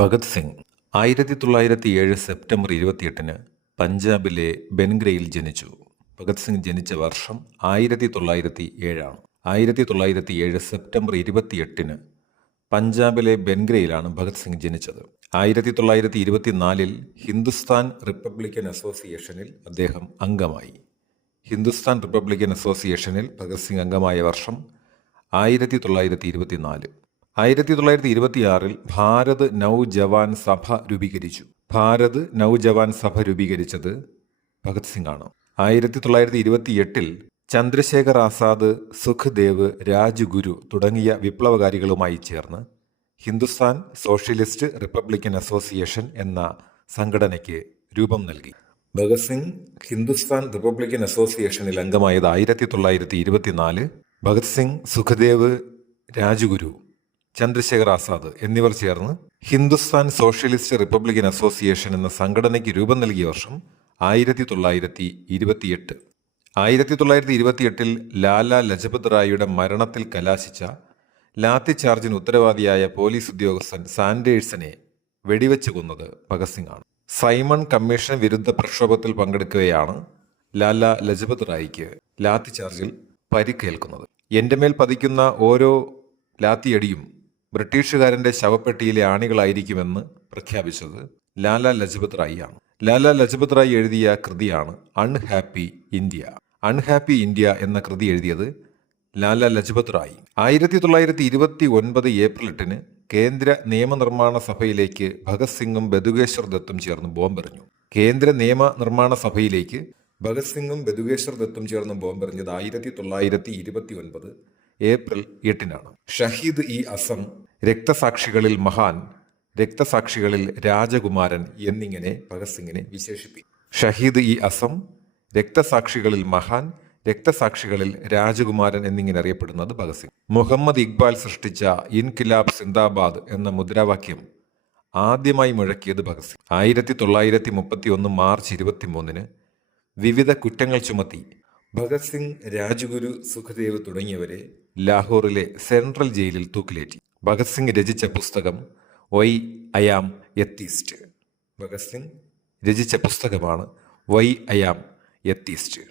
Bhagat Singh 1907 September 28-ന് പഞ്ചാബിലെ ബെൻഗ്രയിൽ ജനിച്ചു. ഭഗത് സിംഗ് ജനിച്ച വർഷം 1907 ആണ്. 1907 സെപ്റ്റംബർ 28-ന് പഞ്ചാബിലെ ബെൻഗ്രയിലാണ് ഭഗത് സിംഗ് ജനിച്ചത്. 1924-ൽ ഹിന്ദുസ്ഥാൻ റിപ്പബ്ലിക്കൻ അസോസിയേഷനിൽ അദ്ദേഹം അംഗമായി. ഹിന്ദുസ്ഥാൻ റിപ്പബ്ലിക്കൻ അസോസിയേഷനിൽ ഭഗത് സിംഗ് അംഗമായ വർഷം 1924. 1926-ൽ ഭാരത് നൗജവാൻ സഭ രൂപീകരിച്ചു. ഭാരത് നൗജവാൻ സഭ രൂപീകരിച്ചത് ഭഗത് സിംഗ് ആണ്. 1928-ൽ ചന്ദ്രശേഖർ ആസാദ്, സുഖ്ദേവ്, രാജ്ഗുരു തുടങ്ങിയ വിപ്ലവകാരികളുമായി ചേർന്ന് ഹിന്ദുസ്ഥാൻ സോഷ്യലിസ്റ്റ് റിപ്പബ്ലിക്കൻ അസോസിയേഷൻ എന്ന സംഘടനയ്ക്ക് രൂപം നൽകി. ഭഗത് സിംഗ് ഹിന്ദുസ്ഥാൻ റിപ്പബ്ലിക്കൻ അസോസിയേഷനിൽ അംഗമായത് 1924. ഭഗത് സിംഗ്, സുഖ്ദേവ്, രാജ്ഗുരു, ചന്ദ്രശേഖർ ആസാദ് എന്നിവർ ചേർന്ന് ഹിന്ദുസ്ഥാൻ സോഷ്യലിസ്റ്റ് റിപ്പബ്ലിക്കൻ അസോസിയേഷൻ എന്ന സംഘടനയ്ക്ക് രൂപം നൽകിയ വർഷം 1928. 1928-ൽ ലാലാ ലജപത് റായിയുടെ മരണത്തിൽ കലാശിച്ച ലാത്തി ചാർജിന് ഉത്തരവാദിയായ പോലീസ് ഉദ്യോഗസ്ഥൻ സാൻഡേഴ്സിനെ വെടിവെച്ച് കൊന്നത് ഭഗത് സിംഗ് ആണ്. സൈമൺ കമ്മീഷൻ വിരുദ്ധ പ്രക്ഷോഭത്തിൽ പങ്കെടുക്കുകയാണ് ലാലാ ലജപത് റായിക്ക് ലാത്തി ചാർജിൽ പരിക്കേൽക്കുന്നത്. എൻ്റെ മേൽ പതിക്കുന്ന ഓരോ ലാത്തിയടിയും ബ്രിട്ടീഷുകാരൻ്റെ ശവപ്പെട്ടിയിലെ ആണികളായിരിക്കുമെന്ന് പ്രഖ്യാപിച്ചത് ലാലാ ലജപത് റായിയാണ്. ലാലാ ലജപത് റായി എഴുതിയ കൃതിയാണ് അൺഹാപ്പി ഇന്ത്യ. അൺഹാപ്പി ഇന്ത്യ എന്ന കൃതി എഴുതിയത് ലാലാ ലജപത് റായി. 1929 ഏപ്രിൽ 8-ന് കേന്ദ്ര നിയമനിർമ്മാണ സഭയിലേക്ക് ഭഗത് സിംഗും ബതുകേശ്വർ ദത്തും ചേർന്ന് ബോംബെറിഞ്ഞു. കേന്ദ്ര നിയമനിർമ്മാണ സഭയിലേക്ക് ഭഗത് സിംഗും ബതുകേശ്വർ ദത്തും ചേർന്ന് ബോംബെറിഞ്ഞത് 1929 ഏപ്രിൽ 8-നാണ്. ഷഹീദ് ഇ അസം, രക്തസാക്ഷികളിൽ മഹാൻ, രക്തസാക്ഷികളിൽ രാജകുമാരൻ എന്നിങ്ങനെ ഭഗത് സിംഗിനെ വിശേഷിപ്പിക്കും. ഷഹീദ് ഇ അസം, രക്തസാക്ഷികളിൽ മഹാൻ, രക്തസാക്ഷികളിൽ രാജകുമാരൻ എന്നിങ്ങനെ അറിയപ്പെടുന്നത് ഭഗത് സിംഗ്. മുഹമ്മദ് ഇക്ബാൽ സൃഷ്ടിച്ച ഇൻകിലാബ് സിന്ദാബാദ് എന്ന മുദ്രാവാക്യം ആദ്യമായി മുഴക്കിയത് ഭഗത് സിംഗ്. 1931 മാർച്ച് 23-ന് വിവിധ കുറ്റങ്ങൾ ചുമത്തി ഭഗത് സിംഗ്, രാജ്ഗുരു, സുഖ്ദേവ് തുടങ്ങിയവരെ ലാഹോറിലെ സെൻട്രൽ ജയിലിൽ തൂക്കിലേറ്റി. ഭഗത് സിംഗ് രചിച്ച പുസ്തകം why I am atheist. Bhagat Singh രചിച്ച പുസ്തകമാണ് വൈ ഐ ആം എത്തീസ്റ്റ്.